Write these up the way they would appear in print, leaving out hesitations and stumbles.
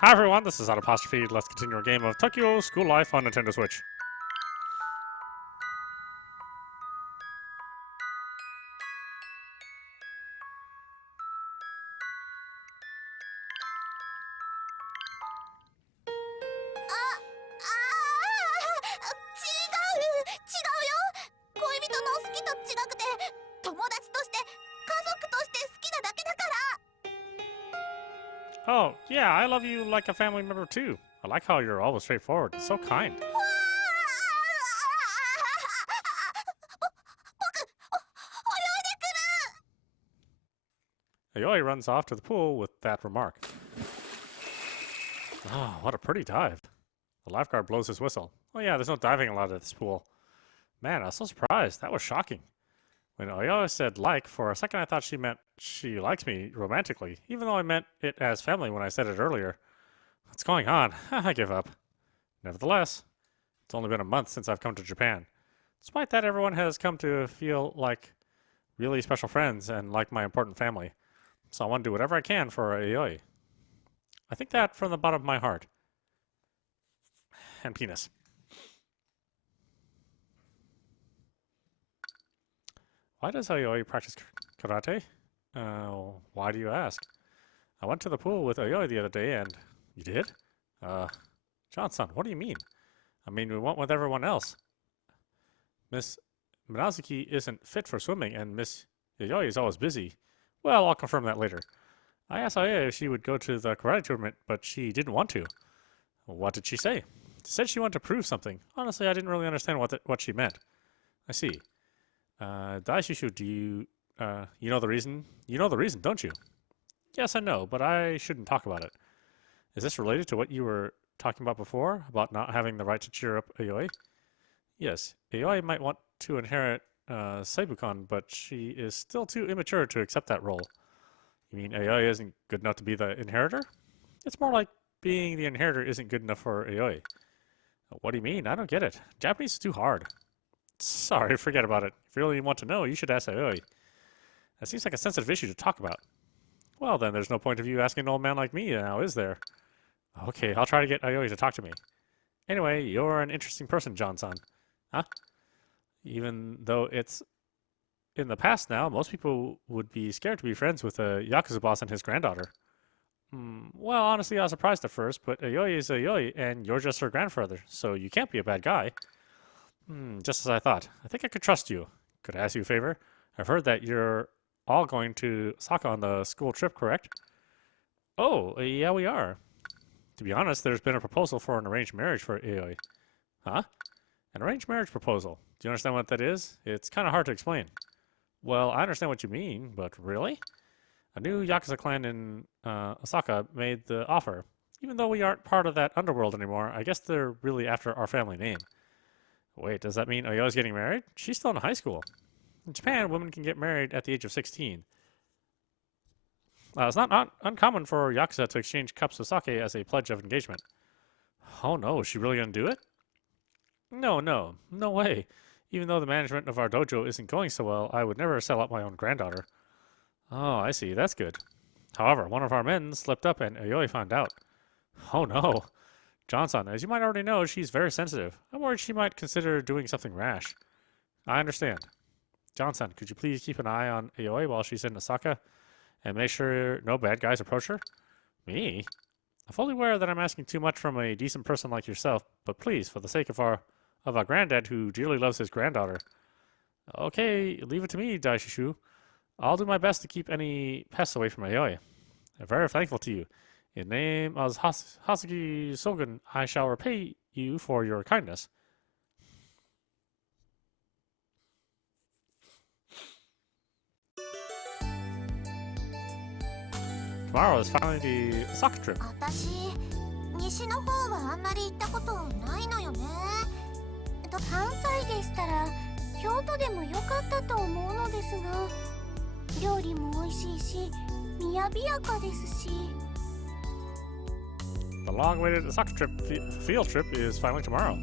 Hi everyone, this is audap. Let's continue our game of Tokyo School Life on Nintendo Switch. Oh, yeah, I love you like a family member too. I like how you're always straightforward and so kind. Ayoi runs off to the pool with that remark. Oh, what a pretty dive. The lifeguard blows his whistle. Oh yeah, there's no diving allowed at this pool. Man, I was so surprised. That was shocking. When Ayoi said like, for a second I thought she meant she likes me romantically, even though I meant it as family when I said it earlier. What's going on? I give up. Nevertheless, it's only been a month since I've come to Japan. Despite that, everyone has come to feel like really special friends and like my important family. So I want to do whatever I can for Ayoi. I think that from the bottom of my heart. And penis. Why does Ayoi practice karate? Why do you ask? I went to the pool with Ayoi the other day and... You did? Johnson, what do you mean? I mean, we went with everyone else. Miss Minazuki isn't fit for swimming and Miss Ayoi is always busy. Well, I'll confirm that later. I asked Ayoi if she would go to the karate tournament, but she didn't want to. What did she say? She said she wanted to prove something. Honestly, I didn't really understand what she meant. I see. Daishishu, do you, you know the reason? You know the reason, don't you? Yes, I know, but I shouldn't talk about it. Is this related to what you were talking about before, about not having the right to cheer up Ayoi? Yes, Ayoi might want to inherit Seibukan, but she is still too immature to accept that role. You mean Ayoi isn't good enough to be the inheritor? It's more like being the inheritor isn't good enough for Ayoi. What do you mean? I don't get it. Japanese is too hard. Sorry, forget about it. If you really want to know, you should ask Ayoi. That seems like a sensitive issue to talk about. Well, then there's no point of you asking an old man like me now, is there? Okay, I'll try to get Ayoi to talk to me. Anyway, you're an interesting person, John-san. Huh? Even though it's in the past now, most people would be scared to be friends with a Yakuza boss and his granddaughter. Well, honestly, I was surprised at first, but Ayoi is Ayoi, and you're just her grandfather, so you can't be a bad guy. Just as I thought. I think I could trust you. Could I ask you a favor? I've heard that you're all going to Osaka on the school trip, correct? Oh, yeah, we are. To be honest, there's been a proposal for an arranged marriage for Ayoi. Huh? An arranged marriage proposal. Do you understand what that is? It's kind of hard to explain. Well, I understand what you mean, but really? A new Yakuza clan in Osaka made the offer. Even though we aren't part of that underworld anymore, I guess they're really after our family name. Wait, does that mean Ayoi's getting married? She's still in high school. In Japan, women can get married at the age of 16. It's not uncommon for Yakuza to exchange cups of sake as a pledge of engagement. Oh no, is she really gonna do it? No way. Even though the management of our dojo isn't going so well, I would never sell out my own granddaughter. Oh, I see, that's good. However, one of our men slipped up and Ayoi found out. Oh no. Johnson, as you might already know, she's very sensitive. I'm worried she might consider doing something rash. I understand. Johnson, could you please keep an eye on Ayoi while she's in Osaka? And make sure no bad guys approach her? Me? I'm fully aware that I'm asking too much from a decent person like yourself, but please, for the sake of our granddad who dearly loves his granddaughter. Okay, leave it to me, Daishishu. I'll do my best to keep any pests away from Ayoi. I'm very thankful to you. In the name of Hasuki Sogen, I shall repay you for your kindness. Tomorrow is finally the Osaka trip. 私、西の方はあんまり行ったことないのよね。関西でしたら京都でも良かったと思うのですが、料理も美味しいし、雅やかですし。The long-awaited Osaka trip field trip is finally tomorrow.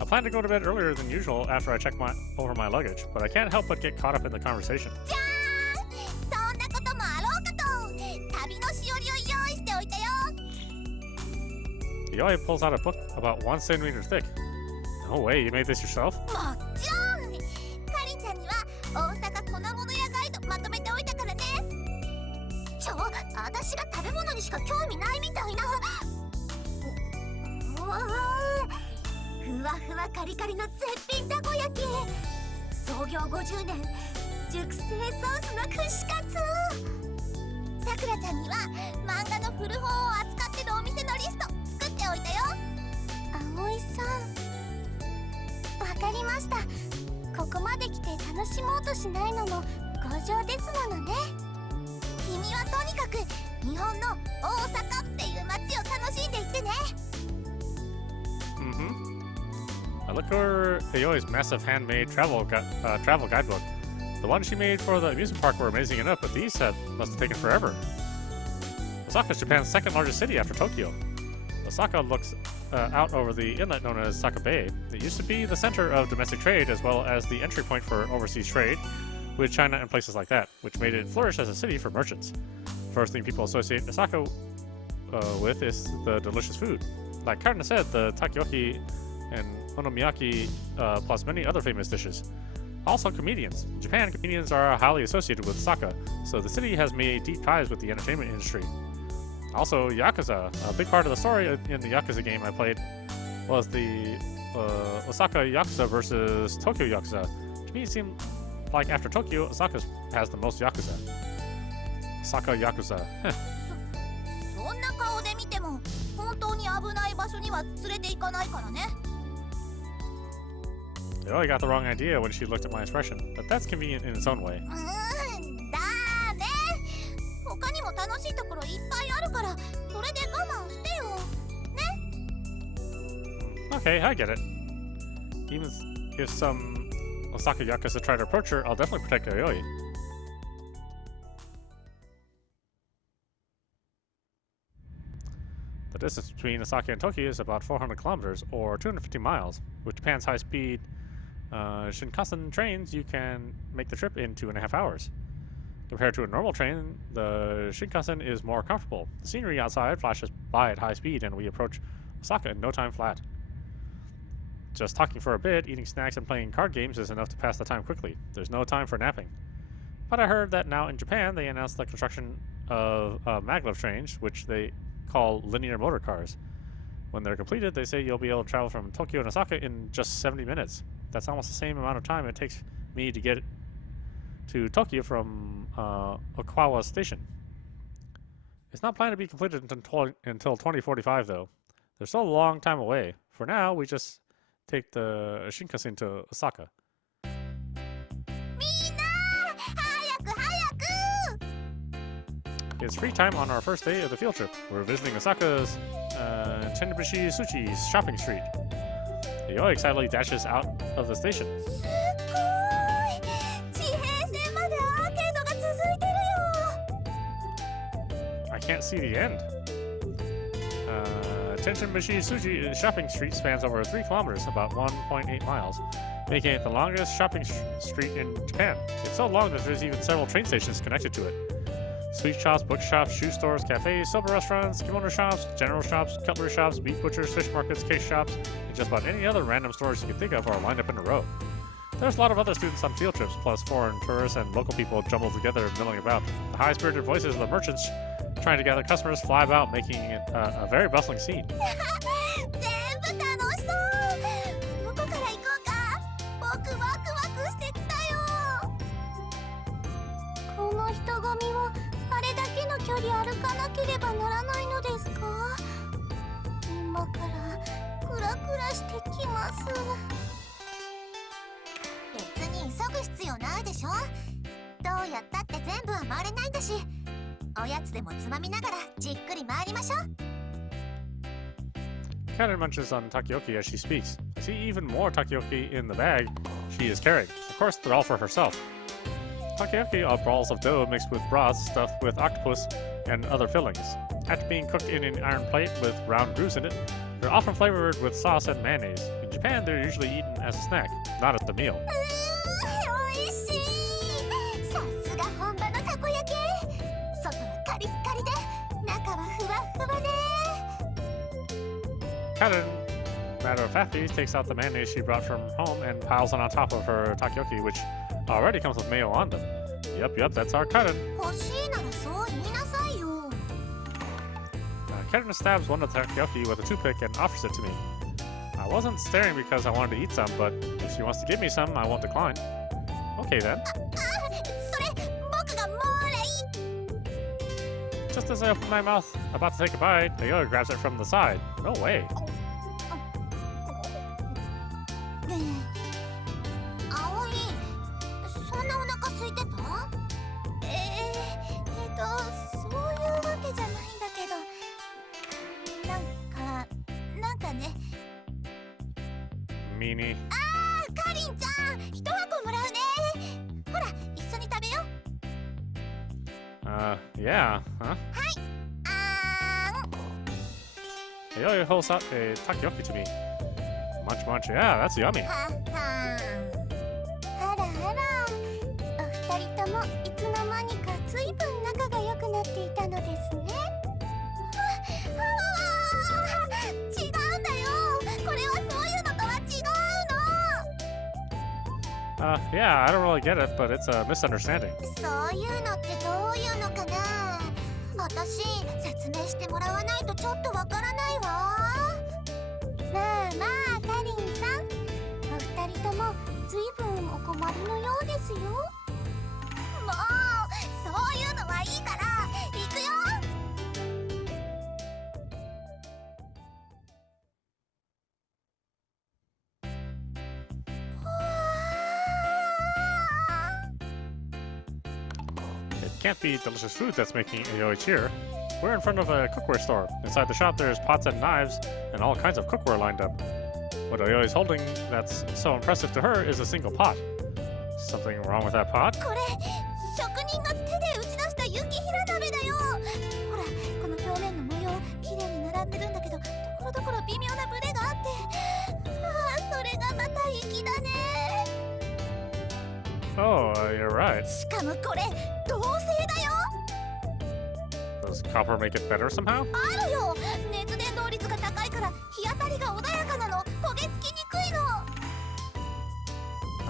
I plan to go to bed earlier than usual after I check over my luggage, but I can't help but get caught up in the conversation. じゃーん、そんなこともあろうかと旅のしおりを用意しておいたよ。Yoi pulls out a book about 1 centimeter thick. No way, you made this yourself? もちろん。かりんちゃんには大阪粉物屋ガイドまとめておいたからね。私が食べ物にしか興味ないみたいな。うわふわふわカリカリの絶品たこ焼き。創業50年熟成ソースの串カツ。さくらちゃんには漫画の古本を扱ってるお店のリスト作っておいたよ。葵さん、わかりました。ここまで来て楽しもうとしないのも強情ですものね。君はとにかく日本の大阪っていう街を楽しんでいってね。I look for Ayoi's massive handmade travel guidebook. The ones she made for the amusement park were amazing enough, but these must have taken forever. Osaka is Japan's second largest city after Tokyo. Osaka looks out over the inlet known as Osaka Bay. It used to be the center of domestic trade as well as the entry point for overseas trade with China and places like that, which made it flourish as a city for merchants. First thing people associate Osaka with is the delicious food. Like Karna said, the takoyaki and onomiyaki, plus many other famous dishes. Also comedians. In Japan, comedians are highly associated with Osaka, so the city has made deep ties with the entertainment industry. Also, Yakuza. A big part of the story in the Yakuza game I played was the Osaka Yakuza versus Tokyo Yakuza. To me, it seemed like after Tokyo, Osaka has the most Yakuza. Osaka Yakuza. そんな顔で見ても本当に危ない場所には連れて行かないからね。They really got the wrong idea when she looked at my expression, but that's convenient in its own way. だね。他にも楽しいところいっぱいあるから、それで我慢してよ。ね。Okay, I get it. Even if some Osaka Yakuza try to approach her, I'll definitely protect Ayoi. The distance between Osaka and Tokyo is about 400 kilometers, or 250 miles. With Japan's high-speed Shinkansen trains, you can make the trip in 2.5 hours. Compared to a normal train, the Shinkansen is more comfortable. The scenery outside flashes by at high speed, and we approach Osaka in no time flat. Just talking for a bit, eating snacks, and playing card games is enough to pass the time quickly. There's no time for napping. But I heard that now in Japan, they announced the construction of maglev trains, which they call linear motor cars. When they're completed, they say you'll be able to travel from Tokyo and Osaka in just 70 minutes. That's almost the same amount of time it takes me to get to Tokyo from Okawa Station. It's not planned to be completed until 2045, though. They're still a long time away. For now, we just take the Shinkansen to Osaka. It's free time on our first day of the field trip. We're visiting Osaka's Tenbushi Suchi shopping street. Ayoi excitedly dashes out of the station. I can't see the end. Tenbushi Suchi shopping street spans over 3 kilometers, about 1.8 miles, making it the longest shopping street in Japan. It's so long that there's even several train stations connected to it. Sweet shops, bookshops, shoe stores, cafes, soba restaurants, kimono shops, general shops, cutlery shops, meat butchers, fish markets, case shops, and just about any other random stores you can think of are lined up in a row. There's a lot of other students on field trips, plus foreign tourists and local people jumbled together and milling about. The high-spirited voices of the merchants trying to gather customers fly about, making it a very bustling scene. Karen munches on takoyaki as she speaks. I see even more takoyaki in the bag she is carrying. Of course, they're all for herself. Takoyaki are balls of dough mixed with broth stuffed with octopus and other fillings. After being cooked in an iron plate with round grooves in it, they're often flavored with sauce and mayonnaise. In Japan, they're usually eaten as a snack, not as a meal. Karen, matter of factly, takes out the mayonnaise she brought from home and piles it on top of her takoyaki, which already comes with mayo on them. Yep, that's our Karen. 欲しいならそう言いなさいよ。Karen stabs one of the takoyaki with a toothpick and offers it to me. I wasn't staring because I wanted to eat some, but if she wants to give me some, I won't decline. Okay then. それ僕がもうれい。 Just as I open my mouth, about to take a bite, Ayoi grabs it from the side. No way. 葵、そんなお腹空いてた？そういうわけじゃないんだけど、なんかね。Meanie. かりんちゃん、一箱もらうね。ほら、一緒に食べよう。Yeah, huh? はい。Ayoi holds out a takoyaki to me. Munch munch, yeah, that's yummy. はあらあら、お二人ともいつの間にかずいぶん仲が良くなっていたのですね。違うんだよ。これはそういうのとは違うの。Yeah, I don't really get it, but it's a misunderstanding. そういうのってどういうのかな。私、説明してもらわないとちょっとわからないわ。まあまあ、かりんさん、お二人ともずいぶんお困りのようですよ。もう、そういうのはいいから、行くよ。It can't be delicious food that's making Ayoi cheer. We're in front of a cookware store. Inside the shop, there's pots and knives and all kinds of cookware lined up. What Ayoi's holding that's so impressive to her is a single pot. Something wrong with that pot? これ、職人が手で打ち出した雪平鍋だよ。ほら、この表面の模様、綺麗に並んでるんだけど、ところどころ微妙なブレがあって、それがまた粋だね。Oh, you're right. しかもこれ、銅製だよ。Does copper make it better somehow? あるよ。熱伝導率が高いから日当たりが穏やかなの。焦げつきにくいの。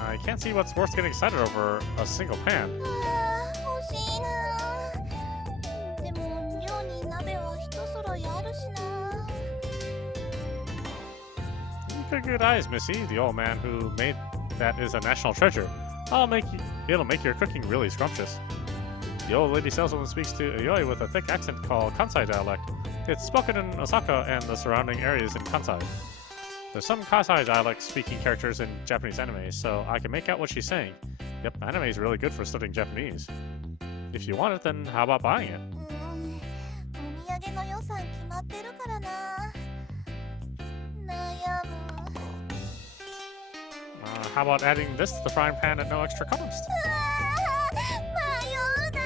I can't see what's worth getting excited over a single pan. 欲しいな。でも寮に鍋は一揃いあるしな。You've got good eyes, Missy. The old man who made that is a national treasure. It'll make your cooking really scrumptious. The old lady saleswoman speaks to Ayoi with a thick accent called Kansai dialect. It's spoken in Osaka and the surrounding areas in Kansai. There's some Kansai dialect speaking characters in Japanese anime, so I can make out what she's saying. Yep, anime is really good for studying Japanese. If you want it, then how about buying it? お土産の予算決まってるからな。悩む。How about adding this to the frying pan at no extra cost? 迷うな。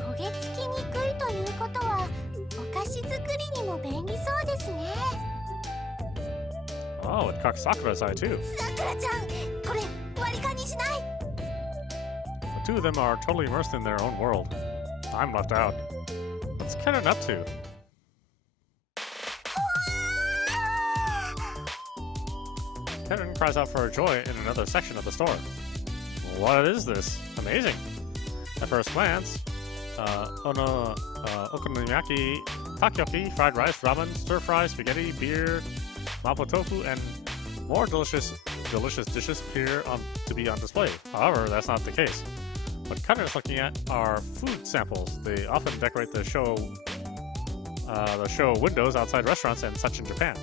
焦げつきにくいということはお菓子作りにも便利そうですね。Oh, it caught Sakura's eye too. さくらちゃん、これ割り勘にしない？ The two of them are totally immersed in their own world. I'm left out. What's Karen up to? Karen cries out for joy in another section of the store. What is this? Amazing! At first glance, okonomiyaki, takoyaki, fried rice, ramen, stir fry, spaghetti, beer, mapo tofu, and more delicious dishes appear to be on display. However, that's not the case. What Karen is looking at are food samples. They often decorate the show windows outside restaurants and such in Japan.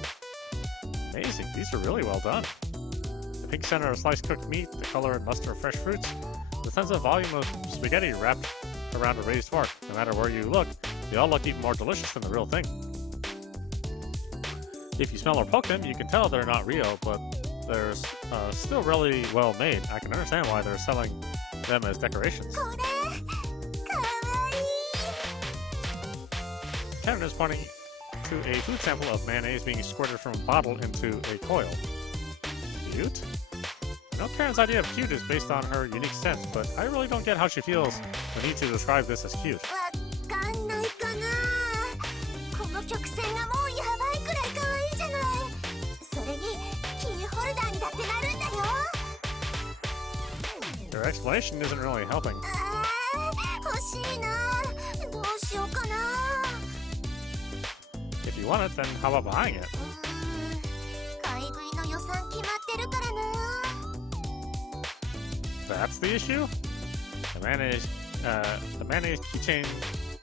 Amazing, these are really well done. The pink center of sliced cooked meat, the color and luster of fresh fruits, the sense of volume of spaghetti wrapped around a raised fork. No matter where you look, they all look even more delicious than the real thing. If you smell or poke them, you can tell they're not real, but they're still really well made. I can understand why they're selling them as decorations. Karen is pointing to a food sample of mayonnaise being squirted from a bottle into a coil. Cute? I know Karen's idea of cute is based on her unique sense, but I really don't get how she feels the need to describe this as cute. わかんないかな。この曲線がもうやば Your explanation isn't really helping. 欲しいな。どうしようかな。 If you want it, then how about buying it? 買い食いの予算決まってるからな。 That's the issue? The mayonnaise keychain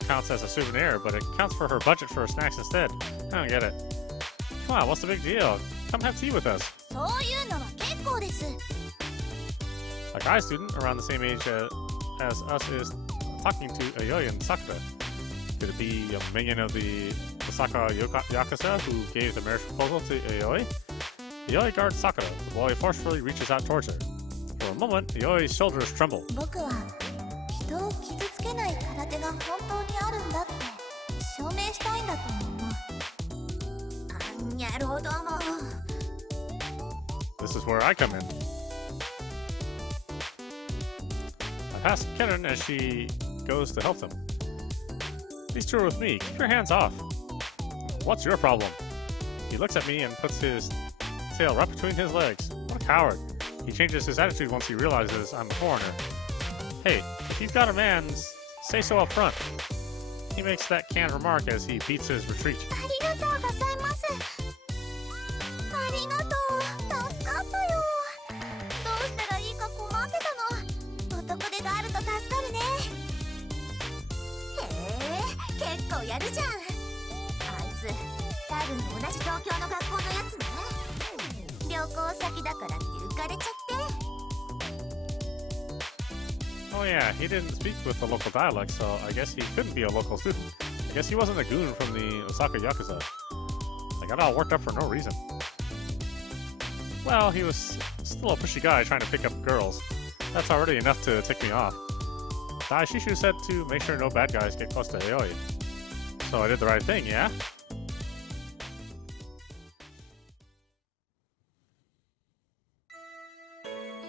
counts as a souvenir, but it counts for her budget for snacks instead. I don't get it. Come on, what's the big deal? Come have tea with us. そういうのは結構です。 A guy student around the same age as us is talking to Ayoi and Sakura. Could it be a minion of the Osaka Yakuza who gave the marriage proposal to Ayoi? Ayoi guards Sakura. The boy forcefully reaches out towards her. For a moment, Ayoi's shoulders tremble. 僕は人を傷つけない空手が本当にあるんだって証明したいんだと思う。なるほども。 This is where I come in. I pass Karen as she goes to help them. These two are with me. Keep your hands off. What's your problem? He looks at me and puts his tail right between his legs. What a coward. He changes his attitude once he realizes I'm a foreigner. Hey, if you've got a man, say so up front. He makes that canned remark as he beats his retreat. ありがとうございます。ありがとう。助かったよ。どうしたらいいか困ってたの。男手があると助かるね。へえ、結構やるじゃん。あいつ、多分同じ東京の学校のやつね。旅行先だからって浮かれちゃって。 Oh yeah, he didn't speak with the local dialect, so I guess he couldn't be a local student. I guess he wasn't a goon from the Osaka Yakuza. I got all worked up for no reason. Well, he was still a pushy guy trying to pick up girls. That's already enough to tick me off. Daishishu said to make sure no bad guys get close to Aoi. So I did the right thing, yeah?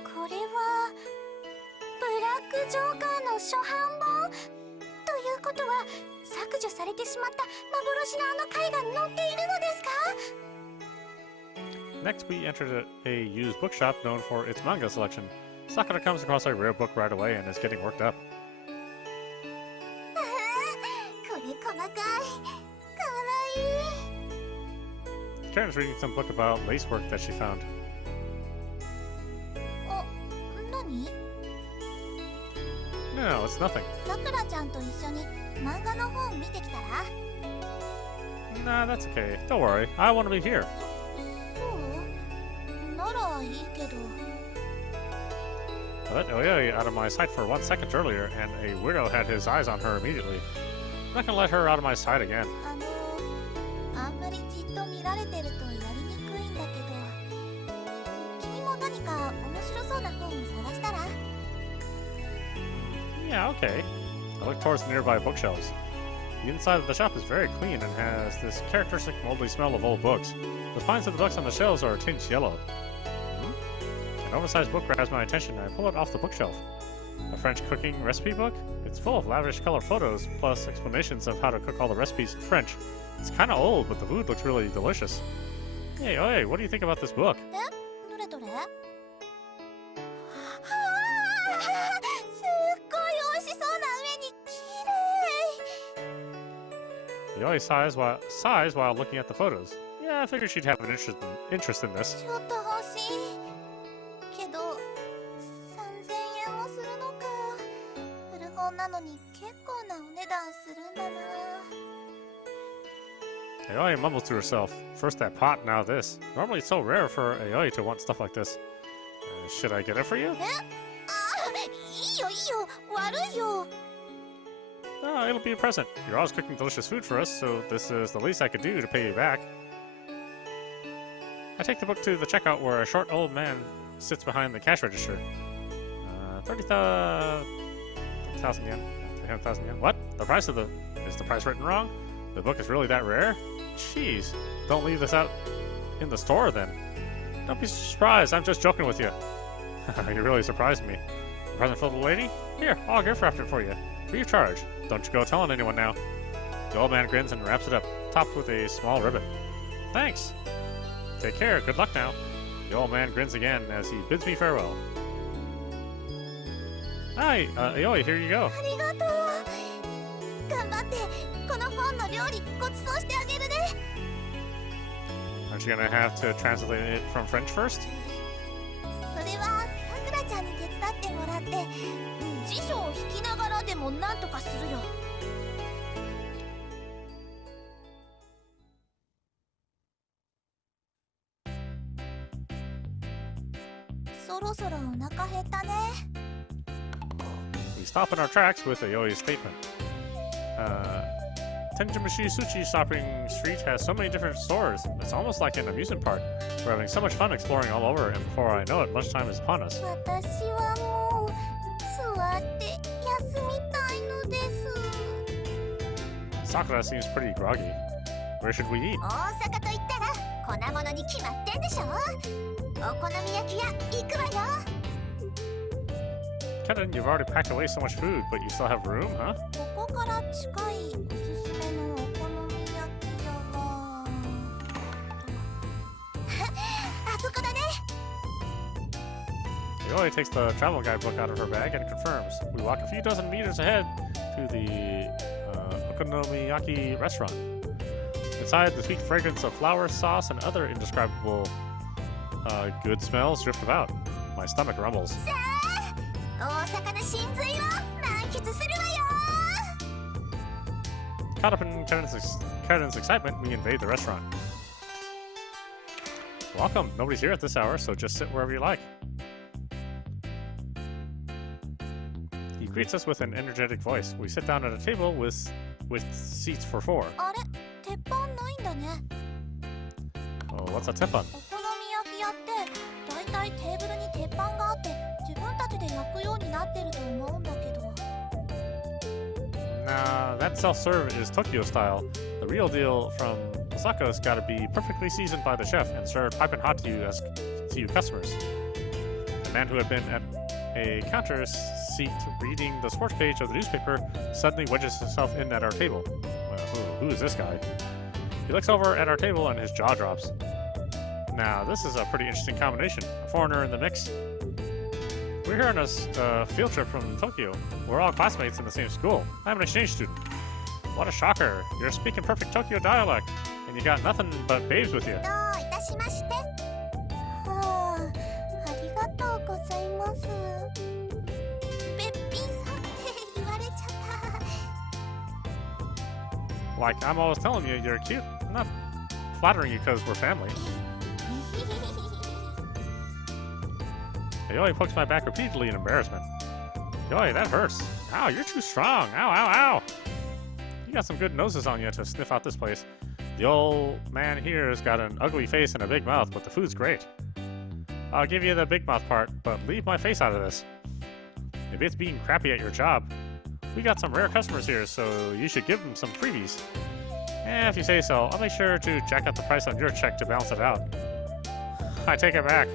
これはブラックジョーカーの初版本ということは削除されてしまった幻のあの絵が載っているのですか？ Next, we entered a used bookshop known for its manga selection. Sakura comes across a rare book right away and is getting worked up. これ細かい。かわいい。 Karen's reading some book about lacework that she found. お、何？ No, it's nothing. さくらちゃんと一緒に漫画の本見てきたら？ Nah, that's okay. Don't worry. I want to be here. そう？ならいいけど。 I let Oyoi out of my sight for 1 second earlier, and a weirdo had his eyes on her immediately. I'm not gonna let her out of my sight again. あんまりじっと見られてるとやりにくいんだけど、君も何か面白そうな本を探したら？ Yeah, okay. I look towards the nearby bookshelves. The inside of the shop is very clean and has this characteristic moldy smell of old books. The spines of the books on the shelves are tinged yellow. An oversized book grabs my attention and I pull it off the bookshelf. A French cooking recipe book? It's full of lavish color photos, plus explanations of how to cook all the recipes in French. It's kinda old, but the food looks really delicious. Hey, Oye, what do you think about this book? どれどれ？はあ、すっごい美味しそうな上に綺麗。 Oye sighs while looking at the photos. Yeah, I figured she'd have an interest in this. ちょっと欲しい。けど、3000円もするのか。古本なのに結構なお値段するんだな。 Aoi mumbles to herself. First that pot, now this. Normally it's so rare for Aoi to want stuff like this. Should I get it for you? え？あ、いいよいいよ。悪いよ。 Oh, it'll be a present. You're always cooking delicious food for us, so this is the least I could do to pay you back. I take the book to the checkout where a short old man sits behind the cash register. 30,000 yen. 300,000 yen. What? The price of the... Is the price written wrong? The book is really that rare? Jeez. Don't leave this out in the store then. Don't be surprised. I'm just joking with you. You really surprised me. A present for the lady? Here, I'll gift wrap it for you. Free of charge. Don't you go telling anyone now. The old man grins and wraps it up, topped with a small ribbon. Thanks. Take care. Good luck now. The old man grins again as he bids me farewell. Hi, Ayoi, here you go. ありがとう。頑張ってこの本の料理ごちそうしてあげるね。 Aren't you gonna have to translate it from French first? それはさくらちゃんに手伝ってもらって、辞書を引きながらでもなんとかするよ。そろそろお腹減ったね。 We stop in our tracks with Ayoi's statement. Tenjimushi Sushi Shopping Street has so many different stores. It's almost like an amusement park. We're having so much fun exploring all over, and before I know it, much time is upon us. 私はもう座って休みたいのです。 Sakura seems pretty groggy. Where should we eat? 大阪と言ったら粉物に決まってんでしょ。お好み焼き屋行くわよ。 Kenan, you've already packed away so much food, but you still have room, huh? ここから近いおすすめのお好み焼き屋はあそこだね。 Ayoi takes the travel guidebook out of her bag and confirms. We walk a few dozen meters ahead to the okonomiyaki restaurant. Inside, the sweet fragrance of flour, sauce, and other indescribable good smells drift about. My stomach rumbles. さあ、大阪の真髄を満喫するわよ。 Caught up in Keren's excitement, we invade the restaurant. Welcome. Nobody's here at this hour, so just sit wherever you like. He greets us with an energetic voice. We sit down at a table with seats for four. あれ、鉄板ないんだね。 Oh, what's a teppan? お好み焼き屋ってだいたいテーブルに鉄板があって自分たちで焼くようになってると思うんだけど。 Nah, that self-serve is Tokyo style. The real deal from Osaka's got to be perfectly seasoned by the chef and served piping hot to you customers. The man who had been at a counter seat reading the sports page of the newspaper suddenly wedges himself in at our table. Well, who is this guy? He looks over at our table and his jaw drops. Now, this is a pretty interesting combination. A foreigner in the mix. We're here on a field trip from Tokyo. We're all classmates in the same school. I'm an exchange student. What a shocker. You're speaking perfect Tokyo dialect, and you got nothing but babes with you. どういたしまして。はあ、ありがとうございます。べっぴんさんって言われちゃった。 Like, I'm always telling you, you're cute. I'm not flattering you because we're family. Ayoi pokes my back repeatedly in embarrassment. Ayoi, that hurts. Ow, you're too strong. Ow, ow, ow. You got some good noses on you to sniff out this place. The old man here has got an ugly face and a big mouth, but the food's great. I'll give you the big mouth part, but leave my face out of this. Maybe it's being crappy at your job. We got some rare customers here, so you should give them some freebies. If you say so, I'll make sure to jack up the price on your check to balance it out. I take it back.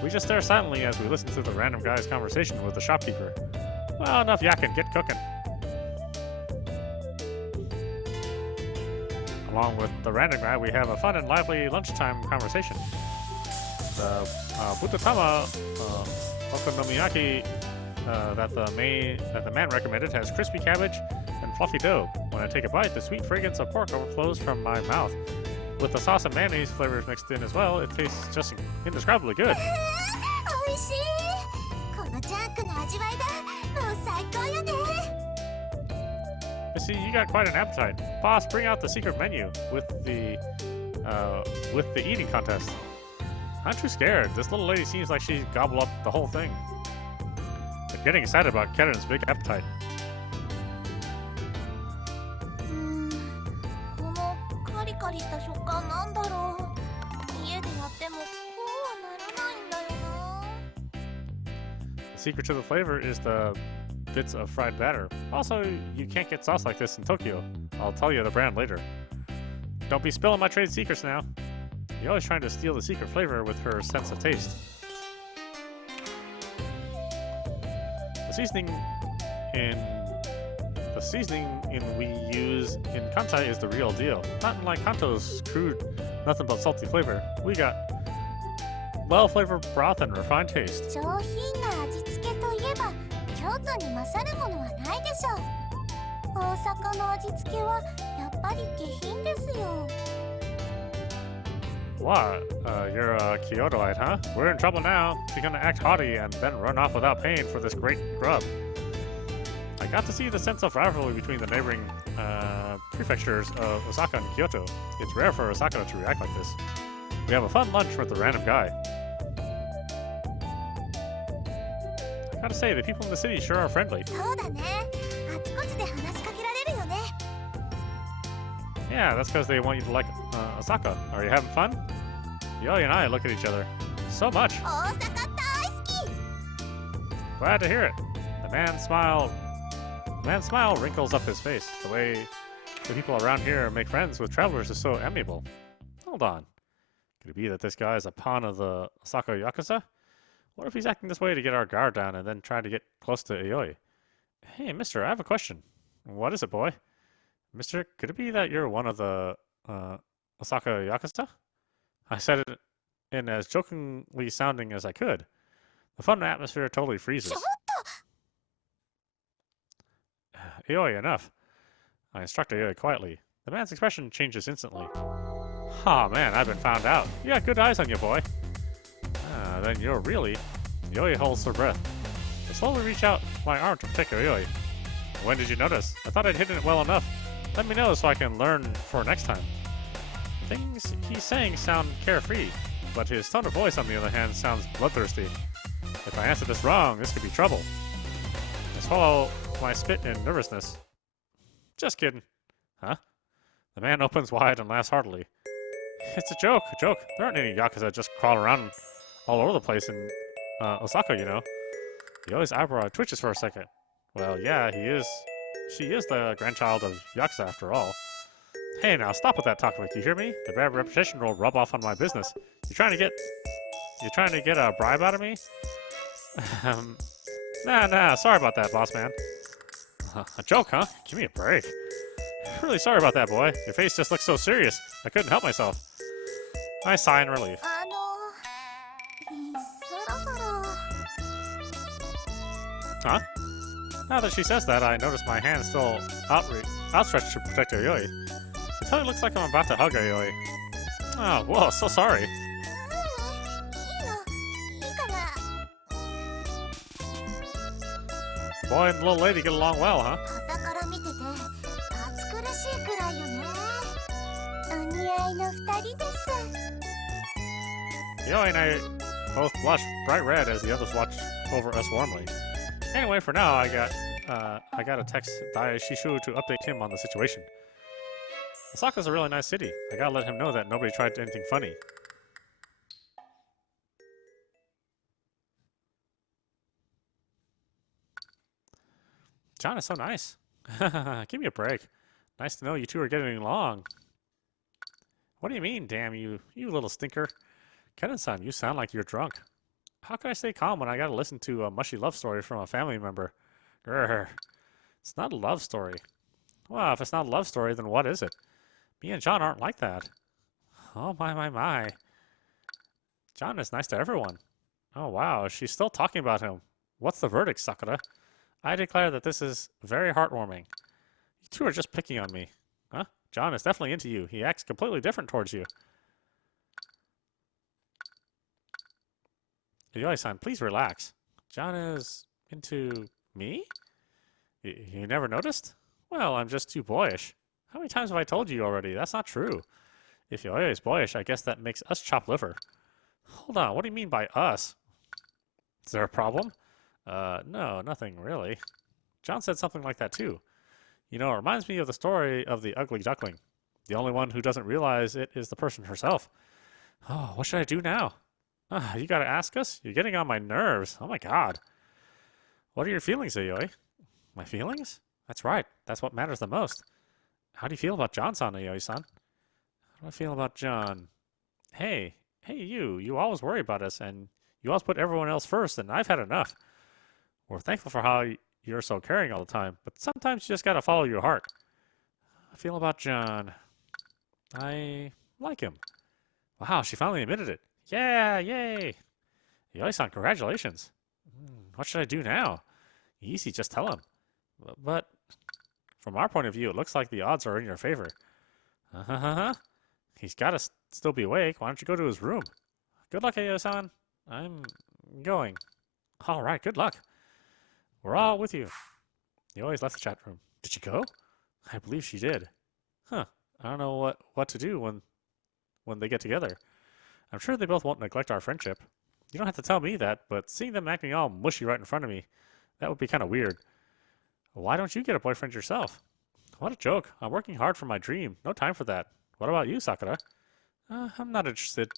We just stare silently as we listen to the random guy's conversation with the shopkeeper. Well, enough yakking, get cooking. Along with the random guy, we have a fun and lively lunchtime conversation. The Butatama okonomiyaki that the man recommended has crispy cabbage and fluffy dough. When I take a bite, the sweet fragrance of pork overflows from my mouth. With the sauce and mayonnaise flavors mixed in as well, it tastes just indescribably good. おいしい。このジャンクの味わいがもう最高よね。 I see you got quite an appetite. Boss, bring out the secret menu with the eating contest. I'm too scared. This little lady seems like she'd gobble up the whole thing. I'm getting excited about Keren's big appetite. このカリカリした食感なんだろう。家でやってもこうはならないんだよな。 The secret to the flavor is the bits of fried batter. Also, you can't get sauce like this in Tokyo. I'll tell you the brand later. Don't be spilling my trade secrets now. You're always trying to steal the secret flavor with her sense of taste. The seasoning we use in Kansai is the real deal. Not unlike Kanto's crude, nothing but salty flavor. We got well-flavored broth and refined taste. 上品な味付けといえば京都に勝るものはないでしょう。大阪の味付けはやっぱり下品ですよ。 What? You're a Kyotoite, huh? We're in trouble now. You're gonna act haughty and then run off without paying for this great grub. I got to see the sense of rivalry between the neighboring prefectures of Osaka and Kyoto. It's rare for Osaka to react like this. We have a fun lunch with a random guy. I gotta say, the people in the city sure are friendly. そうだね。あちこちで話しかけられるよね。 Yeah, that's because they want you to like Osaka. Are you having fun? Yoi and I look at each other. So much. 大阪大好き。 Glad to hear it. The man's smile wrinkles up his face. The way the people around here make friends with travelers is so amiable. Hold on. Could it be that this guy is a pawn of the Osaka Yakuza? What if he's acting this way to get our guard down and then trying to get close to Aoi? Hey, mister, I have a question. What is it, boy? Mister, could it be that you're one of the Osaka Yakuza? I said it in as jokingly sounding as I could. The fun atmosphere totally freezes. ちょっ Aoi, enough. I instruct Aoi quietly. The man's expression changes instantly. Ah, man, I've been found out. You got good eyes on you, boy. Then you're really... Aoi holds her breath. I slowly reach out my arm to protect Aoi. When did you notice? I thought I'd hidden it well enough. Let me know so I can learn for next time. Things he's saying sound carefree, but his tone of voice, on the other hand, sounds bloodthirsty. If I answer this wrong, this could be trouble. I swallow my spit in nervousness. Just kidding. Huh? The man opens wide and laughs heartily. It's a joke, a joke. There aren't any Yakuza just crawling around all over the place in Osaka, you know. Yoi's eyebrow twitches for a second. Well, yeah, she is the grandchild of Yakuza after all. Hey, now stop with that talk, Vic. You hear me? The bad reputation will rub off on my business. You're trying to get a bribe out of me? Nah, sorry about that, boss man. A joke, huh? Give me a break. Really sorry about that, boy. Your face just looks so serious. I couldn't help myself. I sigh in relief. そろそろ。 Huh? Now that she says that, I notice my hand still outstretched to protect Aoi. It totally looks like I'm about to hug Aoi. Oh, whoa, so sorry. いいの。いいから。 Boy and the little lady get along well, huh? 傍から見てて暑苦しいくらいよね。お似合いの二人です。 Aoi and I both blush bright red as the others watch over us warmly. Anyway, for now, I got a text Dai Shishu to update him on the situation. Osaka's a really nice city. I gotta let him know that nobody tried anything funny. John is so nice. Give me a break. Nice to know you two are getting along. What do you mean, damn you little stinker? Kenan-san, you sound like you're drunk. How can I stay calm when I gotta listen to a mushy love story from a family member? Grr. It's not a love story. Well, if it's not a love story, then what is it? Me and John aren't like that. Oh, my. John is nice to everyone. Oh, wow, she's still talking about him. What's the verdict, Sakura? I declare that this is very heartwarming. You two are just picking on me. Huh? John is definitely into you. He acts completely different towards you. Yoi-san, please relax. John is into me? You never noticed? Well, I'm just too boyish. How many times have I told you already? That's not true. If Yoi is boyish, I guess that makes us chop liver. Hold on, what do you mean by us? Is there a problem? No, nothing really. John said something like that too. You know, it reminds me of the story of the ugly duckling. The only one who doesn't realize it is the person herself. Oh, what should I do now? You gotta ask us? You're getting on my nerves. Oh my god. What are your feelings, Ayoi? My feelings? That's right. That's what matters the most. How do you feel about John-san, Ayoi-san? How do I feel about John? Hey, you. You always worry about us, and you always put everyone else first, and I've had enough. We're thankful for how you're so caring all the time, but sometimes you just gotta follow your heart. I feel about John. I like him. Wow, she finally admitted it. Yeah, yay! Yoi-san, congratulations. What should I do now? Easy, just tell him. But from our point of view, it looks like the odds are in your favor. He's got to still be awake. Why don't you go to his room? Good luck, Ayo-san. I'm going. All right, good luck. We're all with you. You always left the chat room. Did she go? I believe she did. Huh. I don't know what to do when they get together. I'm sure they both won't neglect our friendship. You don't have to tell me that, but seeing them acting all mushy right in front of me, that would be kind of weird. Why don't you get a boyfriend yourself? What a joke. I'm working hard for my dream. No time for that. What about you, Sakura? I'm not interested.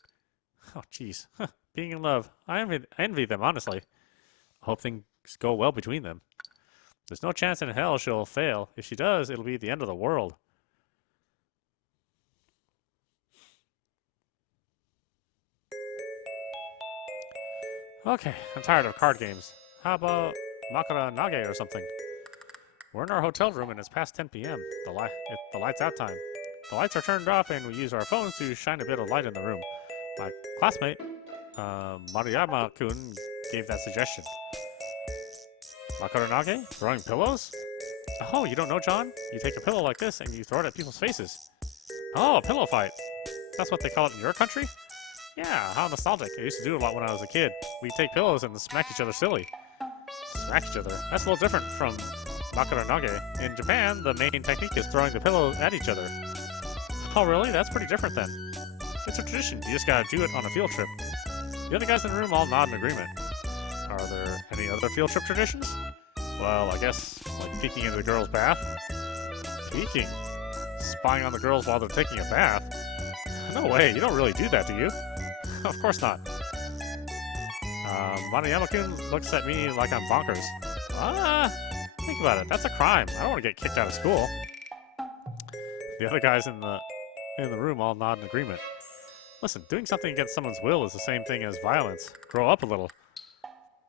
Oh, jeez. Being in love. I envy them, honestly. I hope things go well between them. There's no chance in hell she'll fail. If she does, it'll be the end of the world. Okay, I'm tired of card games. How about Makara Nage or something? We're in our hotel room and it's past 10 p.m. The light's out time. The lights are turned off and we use our phones to shine a bit of light in the room. My classmate, Maruyama-kun, gave that suggestion. Makara Nage? Throwing pillows? Oh, you don't know, John? You take a pillow like this and you throw it at people's faces. Oh, a pillow fight. That's what they call it in your country? Yeah, how nostalgic. I used to do it a lot when I was a kid. We'd take pillows and smack each other silly. Smack each other? That's a little different from Makara Nage. In Japan, the main technique is throwing the pillows at each other. Oh, really? That's pretty different then. It's a tradition. You just gotta do it on a field trip. The other guys in the room all nod in agreement. Are there any other field trip traditions? Well, I guess, like peeking into the girls' bath. Peeking? Spying on the girls while they're taking a bath? No way, you don't really do that, do you? Of course not. Maruyama-kun looks at me like I'm bonkers. Think about it, that's a crime. I don't want to get kicked out of school. The other guys in the room all nod in agreement. Listen, doing something against someone's will is the same thing as violence. Grow up a little.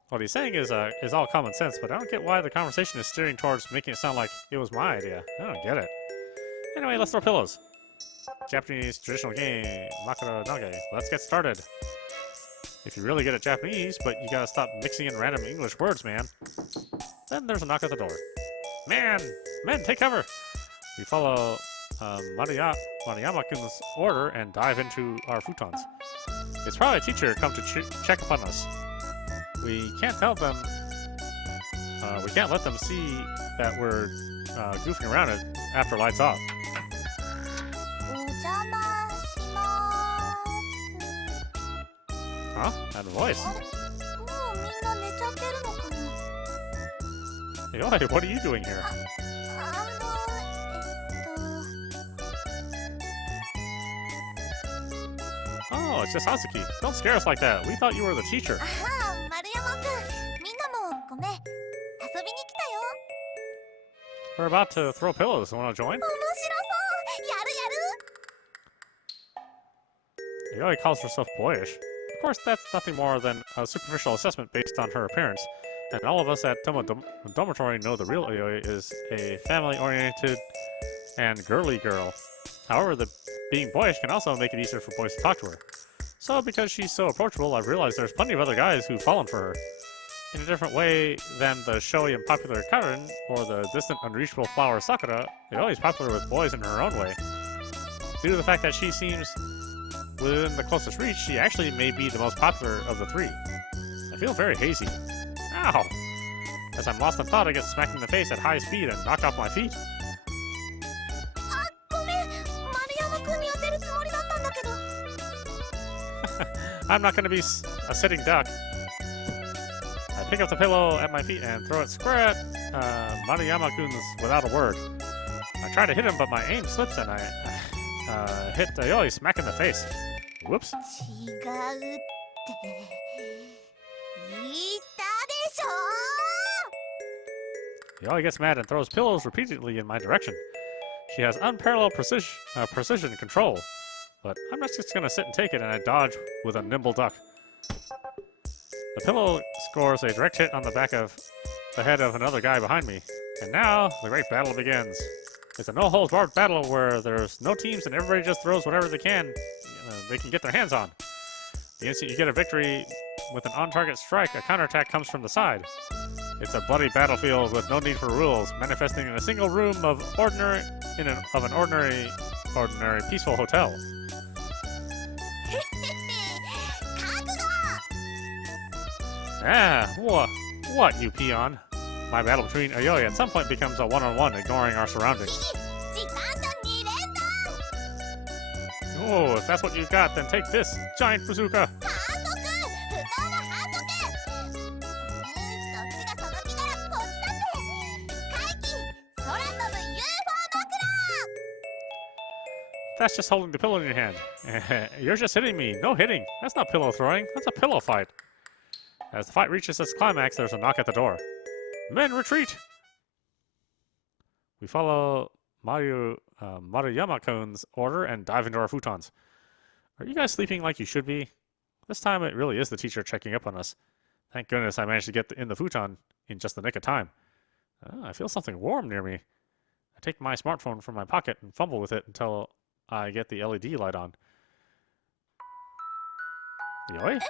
What he's saying is all common sense, but I don't get why the conversation is steering towards making it sound like it was my idea. I don't get it. Anyway, let's throw pillows. Japanese traditional game, Makara Nage. Let's get started. If you're really good at Japanese, but you gotta stop mixing in random English words, man. Then there's a knock at the door. Men, take cover! We follow Maruyama-kun's order and dive into our futons. It's probably a teacher come to check upon us. We can't tell them. We can't let them see that we're goofing around it after lights off. Huh? That voice. Hey, what are you doing here? Oh, it's just Satsuki. Don't scare us like that. We thought you were the teacher. We're about to throw pillows. Want to join? Yoi calls herself boyish. Of course, that's nothing more than a superficial assessment based on her appearance. And all of us at Tomo Dormitory know the real Yoi is a family-oriented and girly girl. However, being boyish can also make it easier for boys to talk to her. So, because she's so approachable, I've realized there's plenty of other guys who've fallen for her. In a different way than the showy and popular Karen, or the distant, unreachable flower Sakura, Yoi is popular with boys in her own way. Due to the fact that she seems within the closest reach, she actually may be the most popular of the three. I feel very hazy. Ow! As I'm lost in thought, I get smacked in the face at high speed and knocked off my feet. I'm not going to be a sitting duck. I pick up the pillow at my feet and throw it square at Maruyama-kun's without a word. I try to hit him, but my aim slips and I hit Yoi smack in the face. Whoops. Yoi gets mad and throws pillows repeatedly in my direction. She has unparalleled precision control. But I'm not just gonna sit and take it, and I dodge with a nimble duck. The pillow scores a direct hit on the back of the head of another guy behind me. And now, the great battle begins. It's a no-holds-barred battle where there's no teams and everybody just throws whatever they can get their hands on. The instant you get a victory with an on-target strike, a counterattack comes from the side. It's a bloody battlefield with no need for rules, manifesting in a single room of an ordinary peaceful hotel. Ah, what, you peon? My battle between Ayoi at some point becomes a one-on-one, ignoring our surroundings. Oh, if that's what you got, then take this, giant bazooka! That's just holding the pillow in your hand. You're just hitting me. No hitting. That's not pillow throwing. That's a pillow fight. As the fight reaches its climax, there's a knock at the door. Men, retreat! We follow Maruyama-kun's order and dive into our futons. Are you guys sleeping like you should be? This time it really is the teacher checking up on us. Thank goodness I managed to get in the futon in just the nick of time. I feel something warm near me. I take my smartphone from my pocket and fumble with it until I get the LED light on. Ayoi?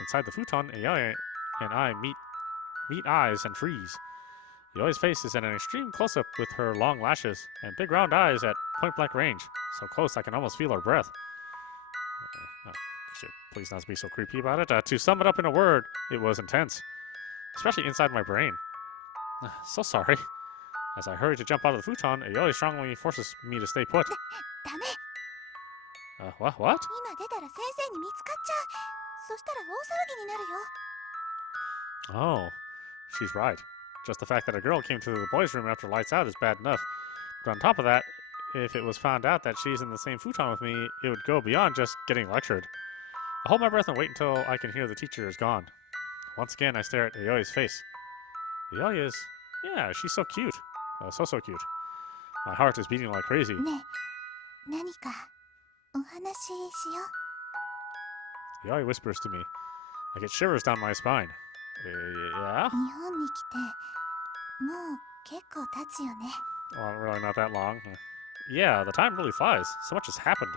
Inside the futon, Ayoi and I meet eyes and freeze. Ayoi's face is at an extreme close-up with her long lashes and big round eyes at point-blank range. So close I can almost feel her breath. Please not be so creepy about it. To sum it up in a word, it was intense. Especially inside my brain. So sorry. As I hurry to jump out of the futon, Ayoi strongly forces me to stay put. What? Oh, she's right. Just the fact that a girl came to the boys' room after lights out is bad enough. But on top of that, if it was found out that she's in the same futon with me, it would go beyond just getting lectured. I hold my breath and wait until I can hear the teacher is gone. Once again, I stare at Ayoi's face. Ayoi is... yeah, she's so cute. So cute. My heart is beating like crazy. Ayoi whispers to me. I get shivers down my spine. Yeah? Well, really not that long. Yeah, the time really flies. So much has happened.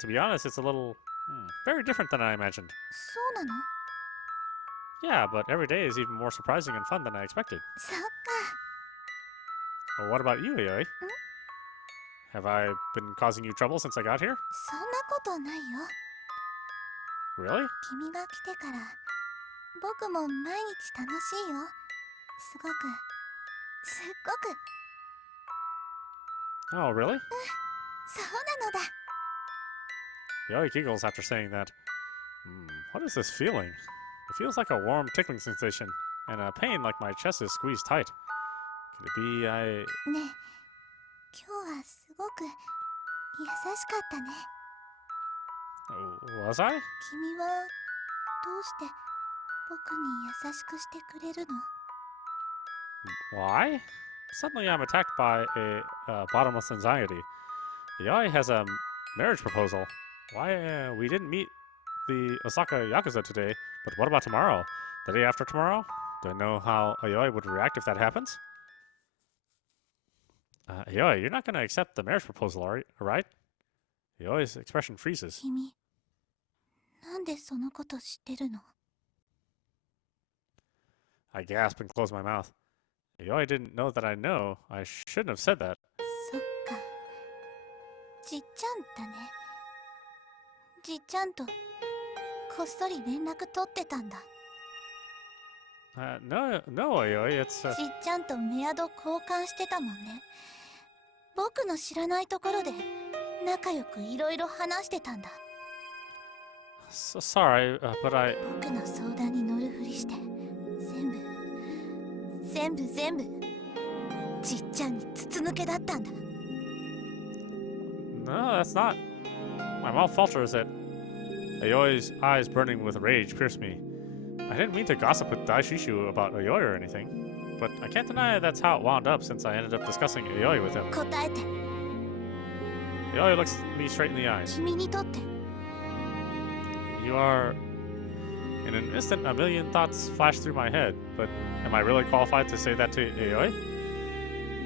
To be honest, it's a little... very different than I imagined. Yeah, but every day is even more surprising and fun than I expected. Well, what about you, Ayoi? Have I been causing you trouble since I got here? Really? Oh, really? Ayoi giggles after saying that. What is this feeling? It feels like a warm tickling sensation, and a pain like my chest is squeezed tight. Could it be was I? Why? Suddenly I'm attacked by a bottomless anxiety. Ayoi has a marriage proposal. Why, we didn't meet the Osaka Yakuza today, but what about tomorrow? The day after tomorrow? Do I know how Ayoi would react if that happens? Ayoi, you're not going to accept the marriage proposal, right? Ayoi's expression freezes. I gasp and close my mouth. Ayoi didn't know that I know. I shouldn't have said that. No, Ayoi, it's... So sorry, but I... No, that's not... My mouth falters at Ayoi's eyes burning with rage pierce me. I didn't mean to gossip with Daishishu about Ayoi or anything, but I can't deny that's how it wound up since I ended up discussing Ayoi with him. Ayoi looks me straight in the eyes. You are... In an instant, a million thoughts flash through my head, but am I really qualified to say that to Ayoi?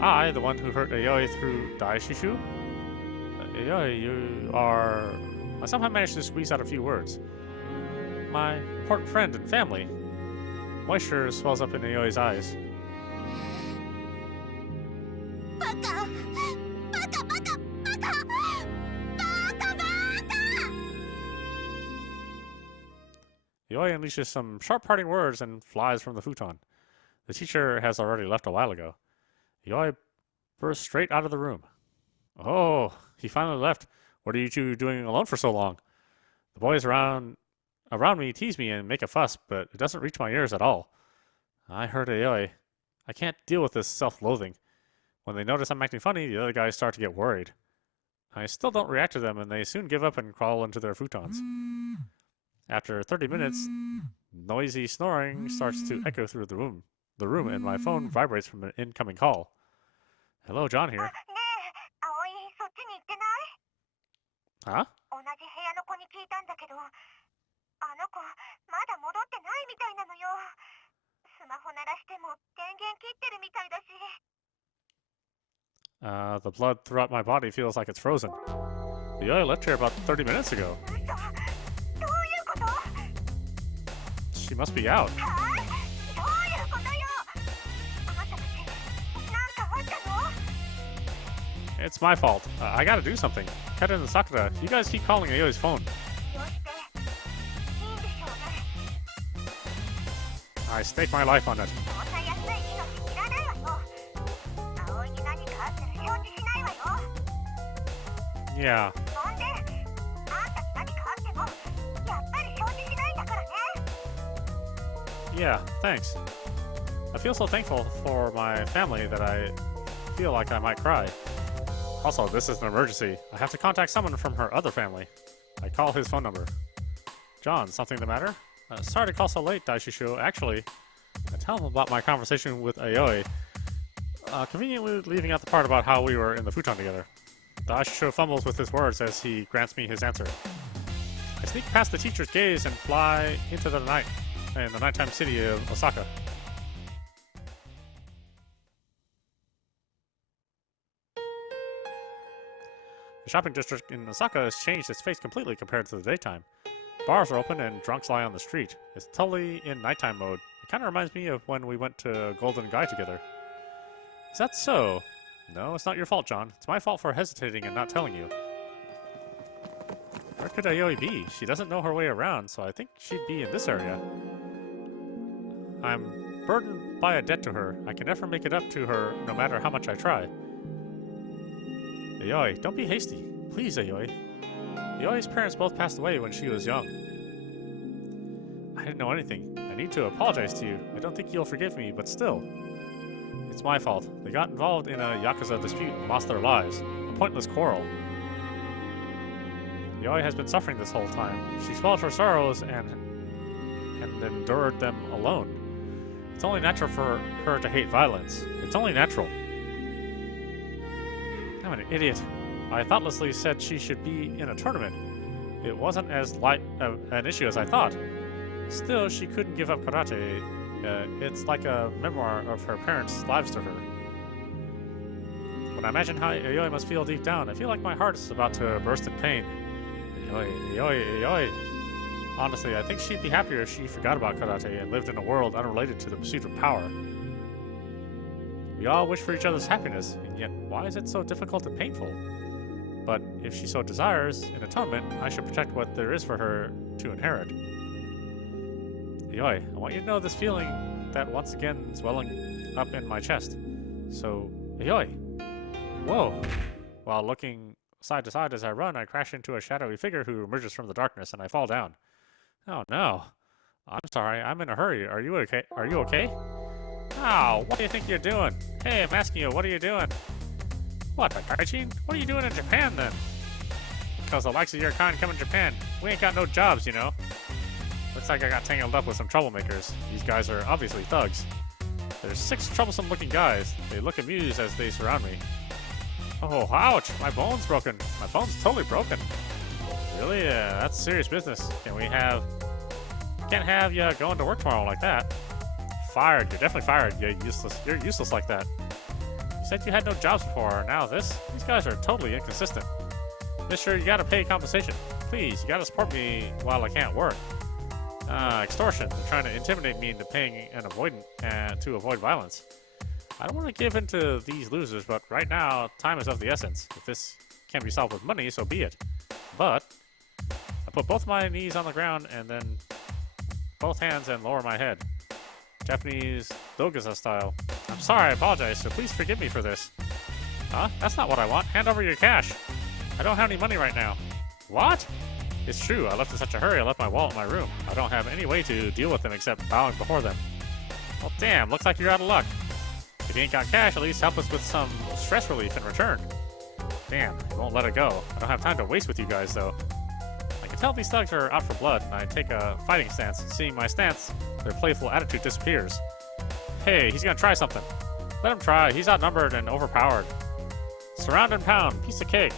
I, the one who hurt Ayoi through Daishishu? Ayoi, you are... I somehow managed to squeeze out a few words. My important friend and family. Moisture swells up in Aoi's eyes. バカバカバカバカバカバカバカ Aoi unleashes some sharp parting words and flies from the futon. The teacher has already left a while ago. Aoi bursts straight out of the room. Oh, he finally left. What are you two doing alone for so long? The boys around me tease me and make a fuss, but it doesn't reach my ears at all. I heard Aoi. I can't deal with this self-loathing. When they notice I'm acting funny, the other guys start to get worried. I still don't react to them, and they soon give up and crawl into their futons. After 30 minutes, noisy snoring starts to echo through the room, and my phone vibrates from an incoming call. Hello, John here. ねえ、葵そっちに行ってない？ Huh? 同じ部屋の子に聞いたんだけど、あの子まだ戻ってないみたいなのよ。スマホ鳴らしても電源切ってるみたいだし。The blood throughout my body feels like it's frozen. Aoi left here about 30 minutes ago. 嘘？どういうこと？ She must be out. はあ？どういうことよ？あなたたち、なんかあったの？ It's my fault. I gotta do something. Kata and Sakura, you guys keep calling Aoi's phone. どうしていいんでしょうね。 I stake my life on it. そんな安い命いらないわよ。葵に何かあったら承知しないわよ。 Yeah. そんで、あんたに何かあっても、やっぱり承知しないんだからね。 Yeah, thanks. I feel so thankful for my family that I feel like I might cry. Also, this is an emergency. I have to contact someone from her other family. I call his phone number. John, something the matter? Sorry to call so late, Daishisho. Actually, I tell him about my conversation with Aoi, conveniently leaving out the part about how we were in the futon together. Daishisho fumbles with his words as he grants me his answer. I sneak past the teacher's gaze and fly into the night in the nighttime city of Osaka. The shopping district in Osaka has changed its face completely compared to the daytime. Bars are open and drunks lie on the street. It's totally in nighttime mode. It kind of reminds me of when we went to Golden Guy together. Is that so? No, it's not your fault, John. It's my fault for hesitating and not telling you. Where could Aoi be? She doesn't know her way around, so I think she'd be in this area. I'm burdened by a debt to her. I can never make it up to her, no matter how much I try. Aoi, don't be hasty. Please, Aoi. Aoi's parents both passed away when she was young. I didn't know anything. I need to apologize to you. I don't think you'll forgive me, but still. It's my fault. They got involved in a Yakuza dispute and lost their lives. A pointless quarrel. Aoi has been suffering this whole time. She swallowed her sorrows and endured them alone. It's only natural for her to hate violence. It's only natural. I'm an idiot. I thoughtlessly said she should be in a tournament. It wasn't as light an issue as I thought. Still, she couldn't give up karate. It's like a memoir of her parents' lives to her. When I imagine how Aoi must feel deep down, I feel like my heart is about to burst in pain. Aoi. Honestly, I think she'd be happier if she forgot about karate and lived in a world unrelated to the pursuit of power. We all wish for each other's happiness, and yet why is it so difficult and painful? But if she so desires, in atonement, I should protect what there is for her to inherit. Aoi, I want you to know this feeling that once again is welling up in my chest. So, Aoi! Whoa! While looking side to side as I run, I crash into a shadowy figure who emerges from the darkness, and I fall down. Oh no! I'm sorry, I'm in a hurry. Are you okay? Are you okay? Oh, what do you think you're doing? Hey, I'm asking you, what are you doing? What, a gaijin? What are you doing in Japan then? Because the likes of your kind come in Japan. We ain't got no jobs, you know. Looks like I got tangled up with some troublemakers. These guys are obviously thugs. There's 6 troublesome looking guys. They look amused as they surround me. Oh, ouch! My bone's broken. My bone's totally broken. Really? That's serious business. Can't have you going to work tomorrow like that. Fired. You're definitely fired. You're useless. You're useless like that. You said you had no jobs before. Now this? These guys are totally inconsistent. Mister, you gotta pay compensation. please, you gotta support me while I can't work. Extortion. They're trying to intimidate me into paying an avoidant and to avoid violence. I don't want to give in to these losers, but right now, time is of the essence. If this can be solved with money, so be it. But I put both my knees on the ground and then both hands and lower my head. Japanese Dogaza style. I'm sorry, I apologize, so please forgive me for this. Huh? That's not what I want. Hand over your cash. I don't have any money right now. What? It's true, I left in such a hurry I left my wallet in my room. I don't have any way to deal with them except bowing before them. Well damn, looks like you're out of luck. If you ain't got cash, at least help us with some stress relief in return. Damn, I won't let it go. I don't have time to waste with you guys though. I can tell these thugs are out for blood, and I take a fighting stance. Seeing my stance, their playful attitude disappears. Hey, he's gonna try something. Let him try, he's outnumbered and overpowered. Surround and pound, piece of cake.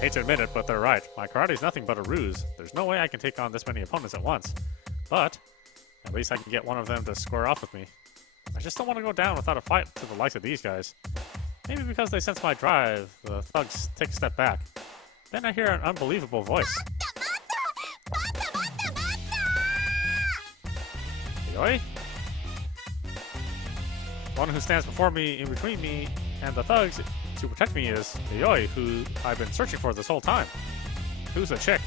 Hate to admit it, but they're right. My karate's nothing but a ruse. There's no way I can take on this many opponents at once. But at least I can get one of them to square off with me. I just don't want to go down without a fight to the likes of these guys. Maybe because they sense my drive, the thugs take a step back. Then I hear an unbelievable voice. Yoi? One who stands before me, in between me and the thugs, to protect me is Yoi, who I've been searching for this whole time. Who's the chick?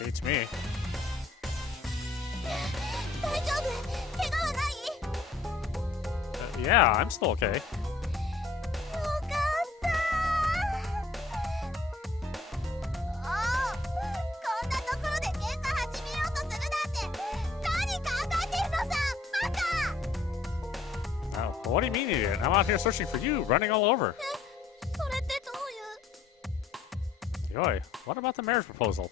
Beats me. Yeah, I'm still okay. Oh, well, what do you mean, idiot? I'm out here searching for you, running all over. Yoi, what about the marriage proposal?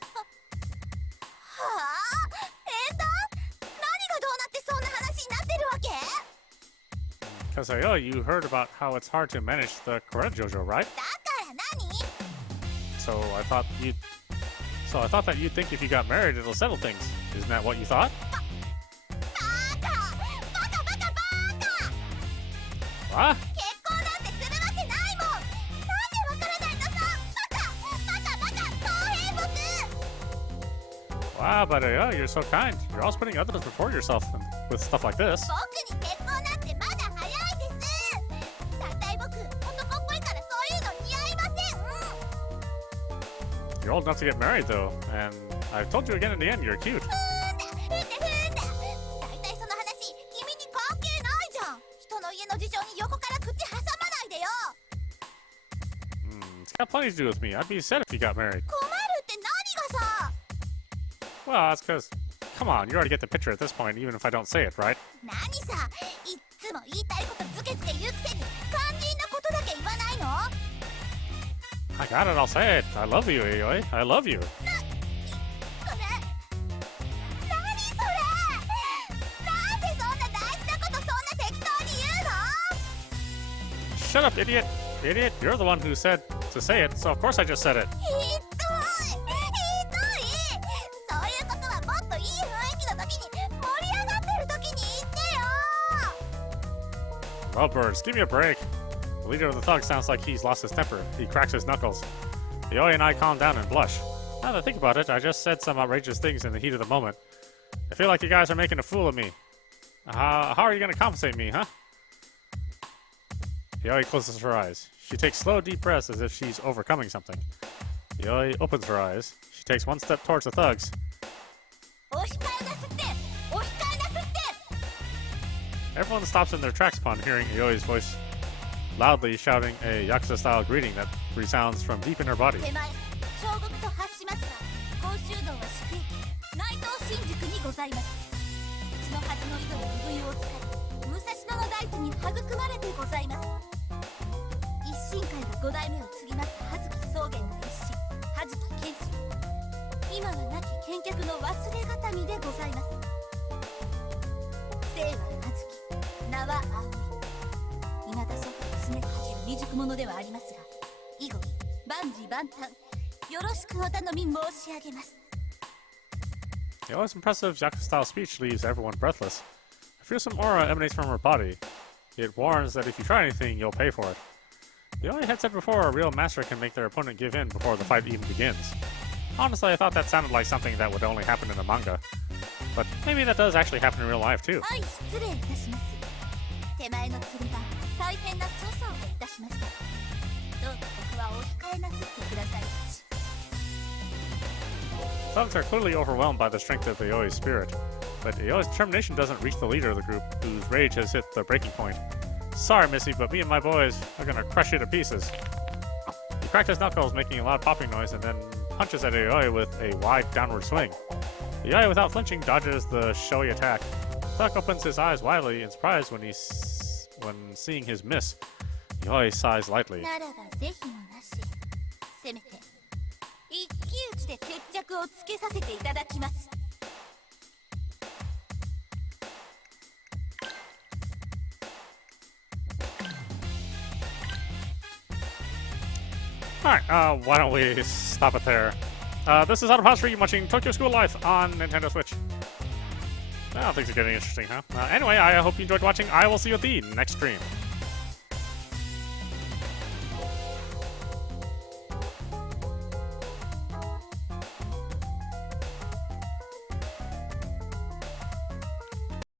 Because you heard about how it's hard to manage the karate dojo, right? So I thought that you'd think if you got married it'll settle things. Isn't that what you thought? What? Wow, but you're so kind. You're always putting others before yourself with stuff like this. You're old enough to get married, though, and I've told you again in the end, you're cute. It's got plenty to do with me. I'd be sad if you got married. Well, that's because, come on, you already get the picture at this point, even if I don't say it, right? I got it, I'll say it. I love you, Aoi. I love you. Shut up, idiot. Idiot, you're the one who said to say it, so of course I just said it. Well, birds, give me a break. The leader of the thugs sounds like he's lost his temper. He cracks his knuckles. Yoi and I calm down and blush. Now that I think about it, I just said some outrageous things in the heat of the moment. I feel like you guys are making a fool of me. How are you going to compensate me, huh? Yoi closes her eyes. She takes slow, deep breaths as if she's overcoming something. Yoi opens her eyes. She takes one step towards the thugs. Everyone stops in their tracks upon hearing Yoi's voice loudly shouting a Yakuza-style greeting that resounds from deep in her body. Yoi's impressive Yakuza-style speech leaves everyone breathless. A fearsome aura emanates from her body. It warns that if you try anything, you'll pay for it. Yoi had said before a real master can make their opponent give in before the fight even begins. Honestly, I thought that sounded like something that would only happen in the manga. But maybe that does actually happen in real life too. はい、失礼いたします。手前の釣りが大変な粗相をいたしました。どうぞここはお控えなさってくださいまし。 Thugs are clearly overwhelmed by the strength of Aoi's spirit, but Aoi's determination doesn't reach the leader of the group, whose rage has hit the breaking point. Sorry, Missy, but me and my boys are gonna crush you to pieces. He cracked his knuckles, making a loud popping noise, and then punches at Aoi with a wide downward swing. Aoi, without flinching, dodges the showy attack. Thug opens his eyes widely in surprise when seeing his miss. Aoi sighs lightly. ならば是非もなし。せめて一騎打ちで決着をつけさせていただきます。 Alright, why don't we stop it there? This is audap Stream watching Tokyo School Life on Nintendo Switch. Well, things are getting interesting, huh? Anyway, I hope you enjoyed watching. I will see you at the next stream.